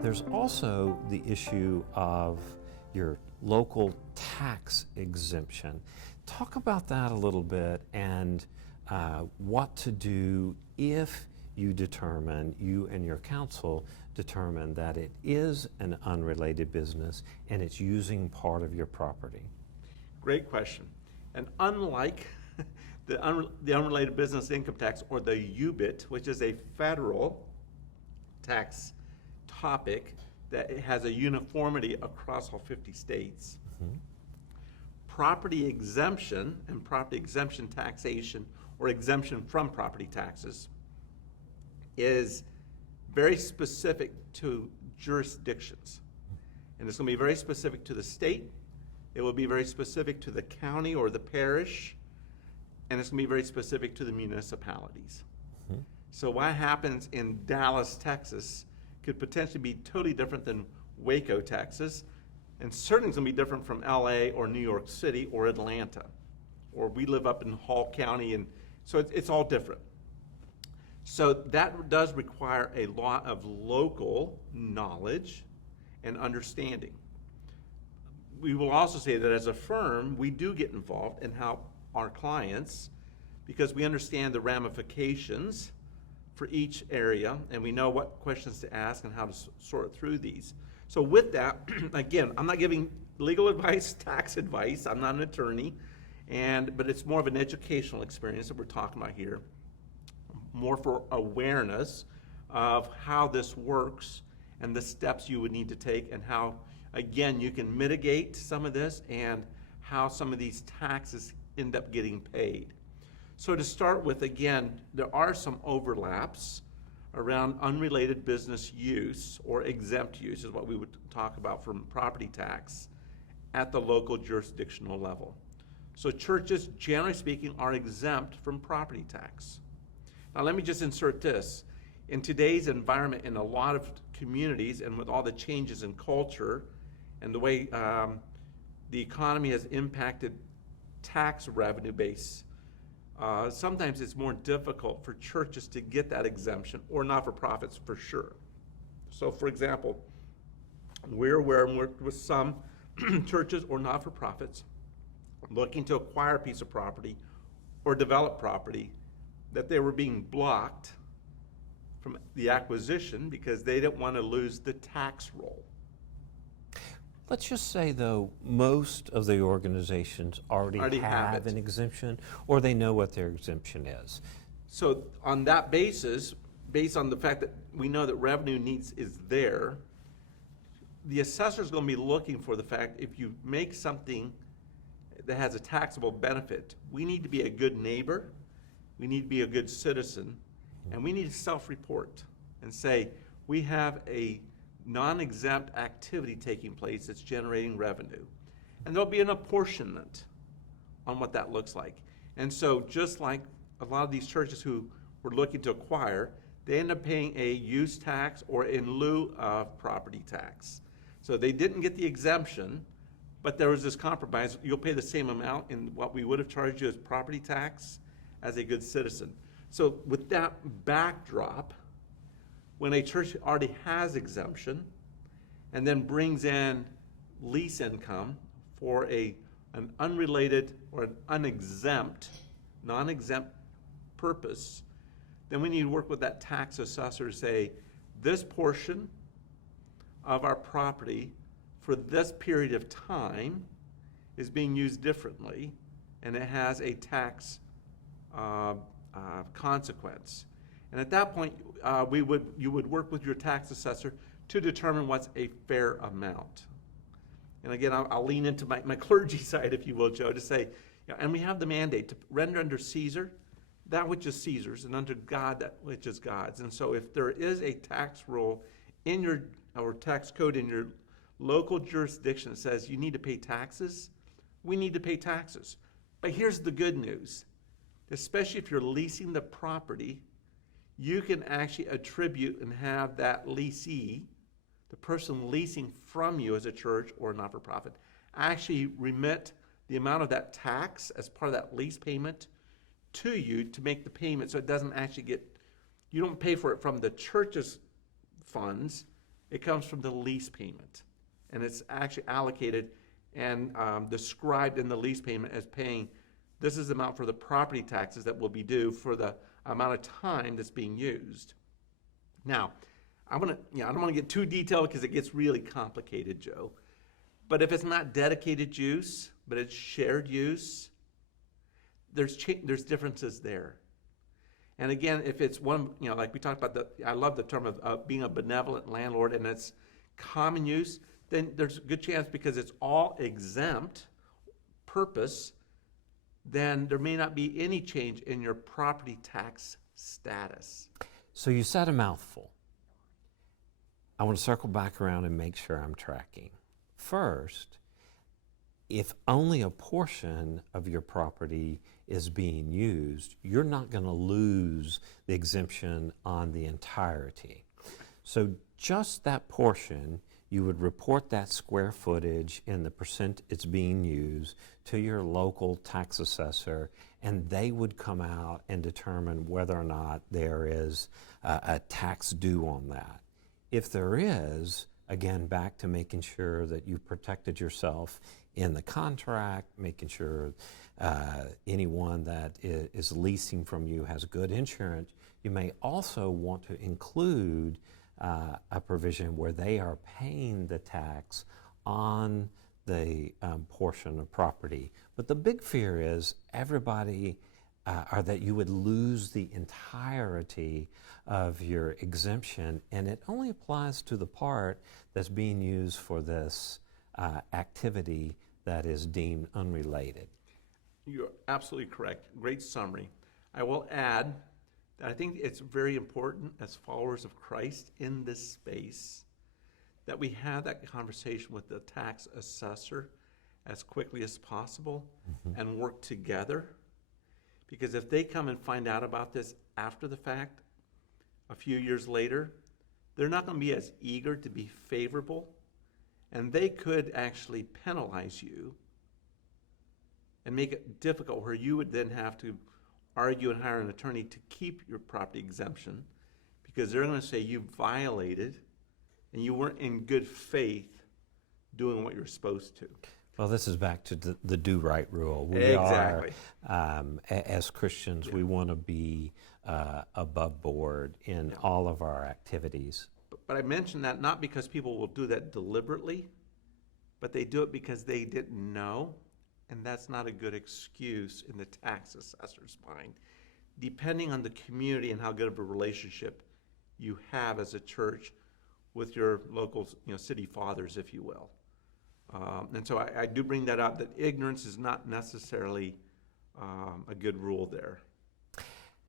There's also the issue of your local tax exemption. Talk about that a little bit and what to do if you and your counsel determine that it is an unrelated business and it's using part of your property. Great question. And unlike the unrelated business income tax, or the UBIT, which is a federal tax topic that has a uniformity across all 50 states, property exemption and property exemption taxation, or exemption from property taxes, is very specific to jurisdictions. And it's going to be very specific to the state. It will be very specific to the county or the parish. And it's going to be very specific to the municipalities. So what happens in Dallas, Texas could potentially be totally different than Waco, Texas. And certainly it's going to be different from LA or New York City or Atlanta. Or we live up in Hall County, and so it's all different. So that does require a lot of local knowledge and understanding. We will also say that as a firm, we do get involved and help our clients because we understand the ramifications for each area, and we know what questions to ask and how to sort through these. So with that, again, I'm not giving legal advice, tax advice. I'm not an attorney, but it's more of an educational experience that we're talking about here, more for awareness of how this works and the steps you would need to take and how, again, you can mitigate some of this and how some of these taxes end up getting paid. So to start with, again, there are some overlaps around unrelated business use, or exempt use is what we would talk about, from property tax at the local jurisdictional level. So churches, generally speaking, are exempt from property tax. Now let me just insert this. In today's environment, in a lot of communities, and with all the changes in culture and the way the economy has impacted tax revenue base, sometimes it's more difficult for churches to get that exemption, or not-for-profits for sure. So for example, we're aware and worked with some churches or not-for-profits looking to acquire a piece of property or develop property, that they were being blocked from the acquisition because they didn't want to lose the tax roll. Let's just say, though, most of the organizations already have an exemption, or they know what their exemption is. So on that basis, based on the fact that we know that revenue needs is there, the assessor is going to be looking for the fact if you make something that has a taxable benefit, we need to be a good neighbor, we need to be a good citizen, and we need to self-report and say, we have a non-exempt activity taking place that's generating revenue. And there'll be an apportionment on what that looks like. And so just like a lot of these churches who were looking to acquire, they end up paying a use tax or in lieu of property tax. So they didn't get the exemption, but there was this compromise. You'll pay the same amount in what we would have charged you as property tax as a good citizen. So with that backdrop, when a church already has exemption and then brings in lease income for an unrelated or an unexempt, non-exempt purpose, then we need to work with that tax assessor to say, this portion of our property for this period of time is being used differently, and it has a tax consequence. And at that point, you would work with your tax assessor to determine what's a fair amount. And again, I'll lean into my clergy side, if you will, Joe, to say, and we have the mandate to render under Caesar that which is Caesar's, and under God that which is God's. And so if there is a tax rule in your, or tax code in your local jurisdiction that says you need to pay taxes, we need to pay taxes. But here's the good news. Especially if you're leasing the property, you can actually attribute and have that leasee, the person leasing from you as a church or a not-for-profit, actually remit the amount of that tax as part of that lease payment to you to make the payment, so it doesn't actually get, you don't pay for it from the church's funds, It comes from the lease payment. And it's actually allocated and described in the lease payment as paying, this is the amount for the property taxes that will be due for the amount of time that's being used. Now, I don't want to get too detailed because it gets really complicated, Joe. But if it's not dedicated use, but it's shared use, there's differences there. And again, if it's one, like we talked about, I love the term of being a benevolent landlord, and it's common use, then there's a good chance, because it's all exempt purpose, then there may not be any change in your property tax status. So you said a mouthful. I want to circle back around and make sure I'm tracking. First, if only a portion of your property is being used, you're not going to lose the exemption on the entirety. So just that portion, you would report that square footage and the percent it's being used to your local tax assessor, and they would come out and determine whether or not there is a tax due on that. If there is, again, back to making sure that you protected yourself in the contract, making sure anyone that is leasing from you has good insurance. You may also want to include a provision where they are paying the tax on the portion of property. But the big fear is everybody, or that you would lose the entirety of your exemption, and it only applies to the part that's being used for this activity that is deemed unrelated. You're absolutely correct. Great summary. I will add that I think it's very important as followers of Christ in this space that we have that conversation with the tax assessor as quickly as possible and work together. Because if they come and find out about this after the fact, a few years later, they're not going to be as eager to be favorable, and they could actually penalize you and make it difficult, where you would then have to argue and hire an attorney to keep your property exemption, because they're going to say you violated and you weren't in good faith doing what you're supposed to. Well, this is back to the do right rule. We Exactly. are, as Christians, we want to be above board in all of our activities. But I mention that not because people will do that deliberately, but they do it because they didn't know, and that's not a good excuse in the tax assessor's mind, depending on the community and how good of a relationship you have as a church with your local, city fathers, if you will. And so I do bring that up, that ignorance is not necessarily a good rule there.